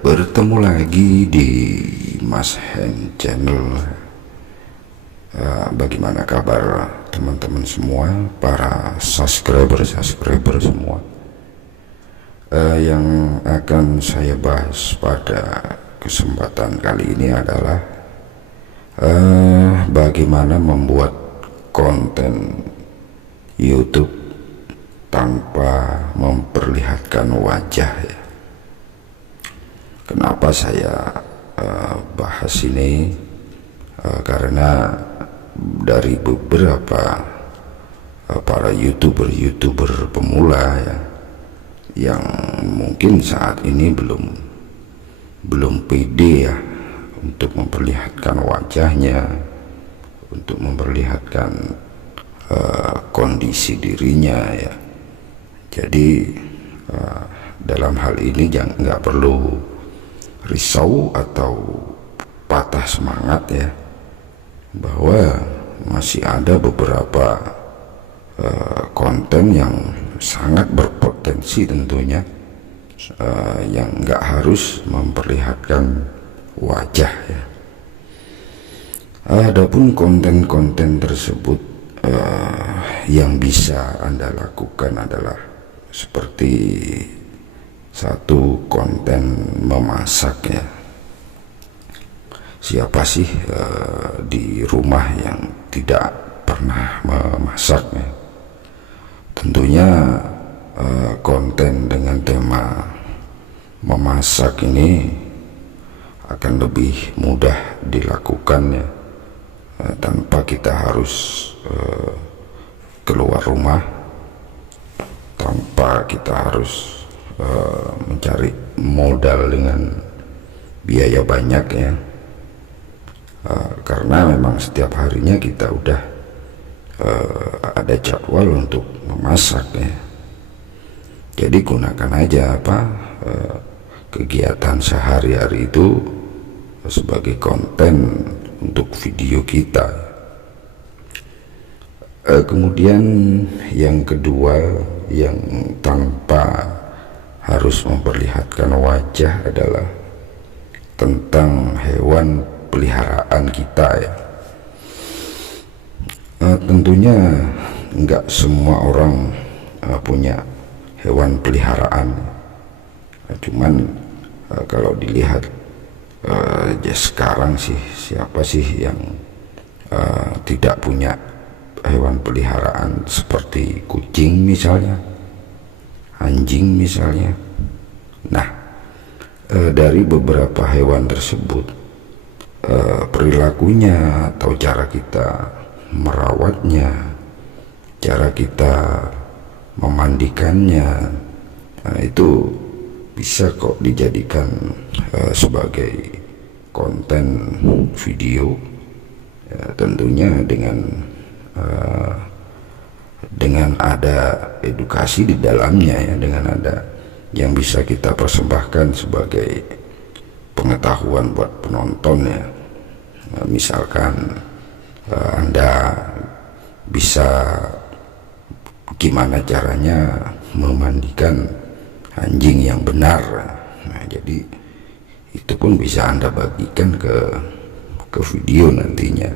Bertemu lagi di Mas Hen Channel. Bagaimana kabar teman-teman semua, para subscriber semua? Yang akan saya bahas pada kesempatan kali ini adalah bagaimana membuat konten YouTube tanpa memperlihatkan wajah ya. Kenapa saya bahas ini? Karena dari beberapa para youtuber pemula ya, yang mungkin saat ini belum pede ya untuk memperlihatkan wajahnya, untuk memperlihatkan kondisi dirinya ya. Jadi dalam hal ini nggak perlu risau atau patah semangat ya, bahwa masih ada beberapa konten yang sangat berpotensi tentunya, yang nggak harus memperlihatkan wajah ya. Adapun konten-konten tersebut yang bisa Anda lakukan adalah seperti satu, konten memasak ya. Siapa sih di rumah yang tidak pernah memasak ya? Tentunya konten dengan tema memasak ini akan lebih mudah dilakukan ya, tanpa kita harus keluar rumah, tanpa kita harus mencari modal dengan biaya banyak ya. Karena memang setiap harinya kita udah ada jadwal untuk memasak ya. Jadi gunakan aja kegiatan sehari-hari itu sebagai konten untuk video kita. Kemudian yang kedua, yang tanpa harus memperlihatkan wajah, adalah tentang hewan peliharaan kita ya. Tentunya nggak semua orang punya hewan peliharaan, cuman kalau dilihat ya sekarang sih, siapa sih yang tidak punya hewan peliharaan seperti kucing misalnya, anjing misalnya. Nah, dari beberapa hewan tersebut, perilakunya atau cara kita merawatnya, cara kita memandikannya, itu bisa kok dijadikan sebagai konten video ya, tentunya dengan ada edukasi di dalamnya ya, dengan ada yang bisa kita persembahkan sebagai pengetahuan buat penonton ya. Misalkan Anda bisa gimana caranya memandikan anjing yang benar. Nah, jadi itu pun bisa Anda bagikan ke video nantinya.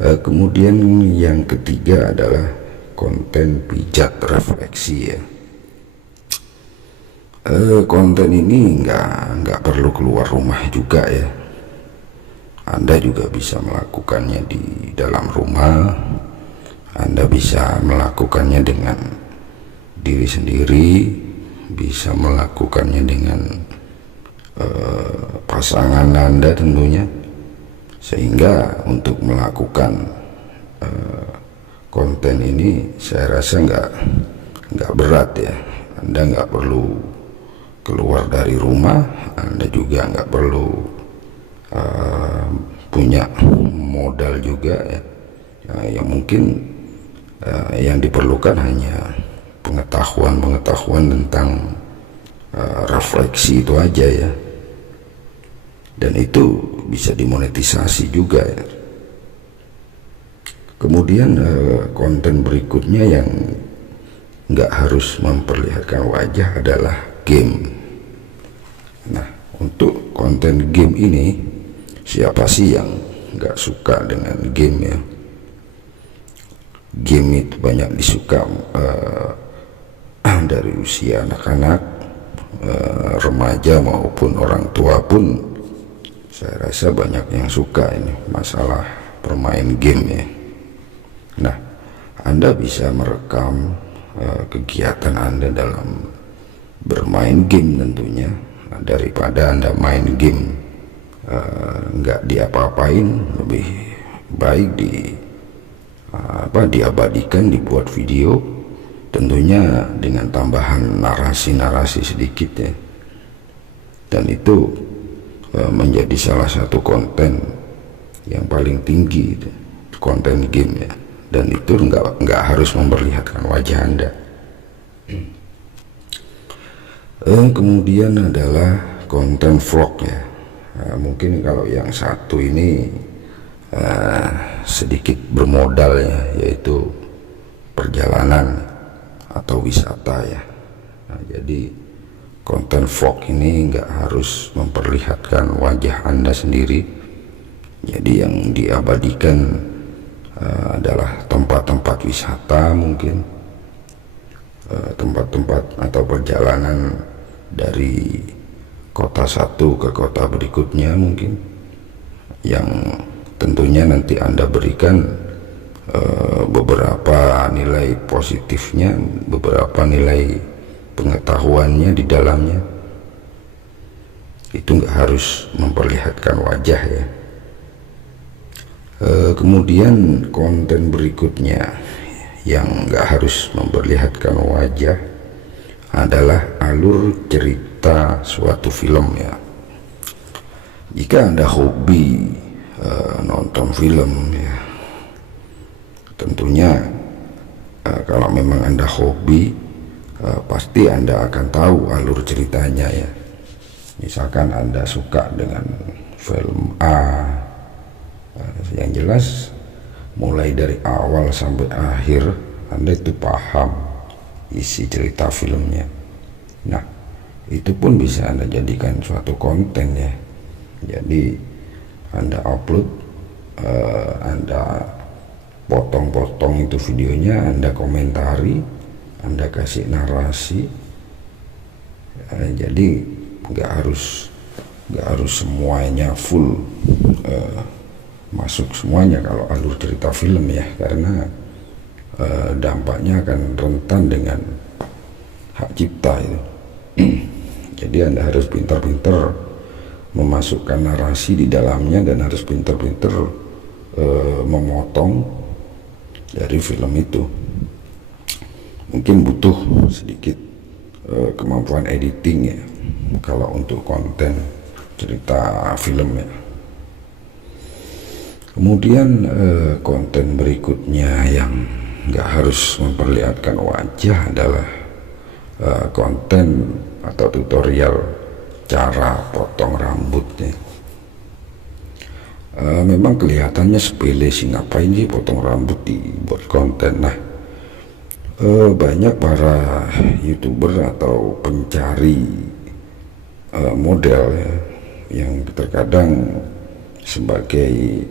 Kemudian yang ketiga adalah konten pijat refleksi ya. Konten ini nggak perlu keluar rumah juga ya. Anda juga bisa melakukannya di dalam rumah. Anda bisa melakukannya dengan diri sendiri, bisa melakukannya dengan pasangan Anda tentunya. Sehingga untuk melakukan konten ini saya rasa nggak berat ya. Anda nggak perlu keluar dari rumah, Anda juga nggak perlu punya modal juga ya. Yang mungkin yang diperlukan hanya pengetahuan tentang refleksi itu aja ya. Dan itu bisa dimonetisasi juga ya. Kemudian konten berikutnya yang nggak harus memperlihatkan wajah adalah game. Nah, untuk konten game ini, siapa sih yang nggak suka dengan game ya? Game itu banyak disuka dari usia anak-anak, remaja maupun orang tua pun saya rasa banyak yang suka ini masalah bermain game ya. Nah, Anda bisa merekam kegiatan Anda dalam bermain game tentunya, daripada Anda main game nggak diapa-apain. Lebih baik diabadikan, dibuat video, tentunya dengan tambahan narasi-narasi sedikit ya. Dan itu menjadi salah satu konten yang paling tinggi, konten game ya. Dan itu nggak harus memperlihatkan wajah Anda. Kemudian adalah konten vlog ya. Mungkin kalau yang satu ini sedikit bermodal ya, yaitu perjalanan atau wisata ya. Nah, jadi konten vlog ini nggak harus memperlihatkan wajah Anda sendiri. Jadi yang diabadikan adalah tempat-tempat wisata, mungkin tempat-tempat atau perjalanan dari kota satu ke kota berikutnya, mungkin yang tentunya nanti Anda berikan beberapa nilai positifnya, beberapa nilai pengetahuannya di dalamnya. Itu nggak harus memperlihatkan wajah ya. Kemudian konten berikutnya yang nggak harus memperlihatkan wajah adalah alur cerita suatu film ya. Jika Anda hobi nonton film ya, tentunya kalau memang Anda hobi, pasti Anda akan tahu alur ceritanya ya. Misalkan Anda suka dengan film A, yang jelas mulai dari awal sampai akhir Anda itu paham isi cerita filmnya. Nah, itu pun bisa Anda jadikan suatu konten ya. Jadi Anda upload, Anda potong-potong itu videonya, Anda komentari, Anda kasih narasi. Jadi nggak harus semuanya full masuk semuanya kalau alur cerita film ya, karena dampaknya akan rentan dengan hak cipta itu. Jadi Anda harus pintar-pintar memasukkan narasi di dalamnya, dan harus pintar-pintar memotong dari film itu. Mungkin butuh sedikit kemampuan editing ya kalau untuk konten cerita film ya. Kemudian konten berikutnya yang nggak harus memperlihatkan wajah adalah konten atau tutorial cara potong rambutnya. Memang kelihatannya sepele sih, ngapain sih potong rambut dibuat konten. Nah, banyak para YouTuber atau pencari model ya, yang terkadang sebagai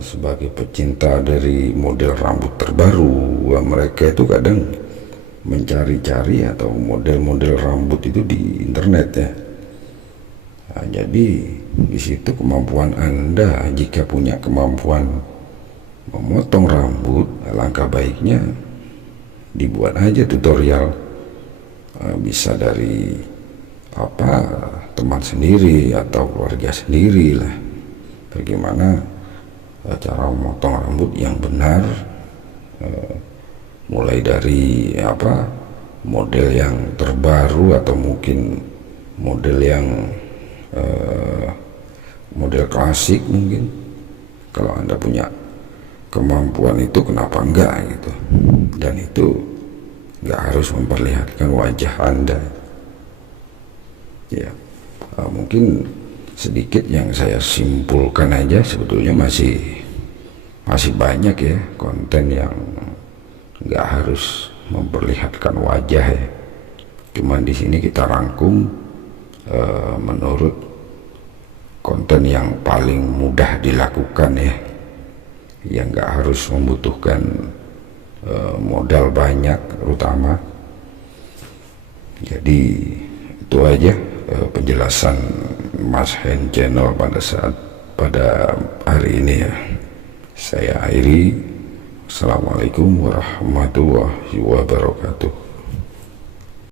sebagai pecinta dari model rambut terbaru, mereka itu kadang mencari-cari atau model-model rambut itu di internet ya. Nah, jadi di situ kemampuan Anda, jika punya kemampuan memotong rambut, alangkah baiknya dibuat aja tutorial. Bisa dari teman sendiri atau keluarga sendiri lah, bagaimana cara memotong rambut yang benar, mulai dari model yang terbaru atau mungkin model yang model klasik. Mungkin kalau Anda punya kemampuan itu, kenapa enggak gitu. Dan itu enggak harus memperlihatkan wajah Anda ya. Mungkin sedikit yang saya simpulkan aja, sebetulnya masih banyak ya konten yang nggak harus memperlihatkan wajah ya. Cuman di sini kita rangkum menurut konten yang paling mudah dilakukan ya, yang nggak harus membutuhkan modal banyak terutama. Jadi itu aja penjelasan Mas Hen channel pada hari ini ya. Saya akhiri. Assalamualaikum warahmatullahi wabarakatuh.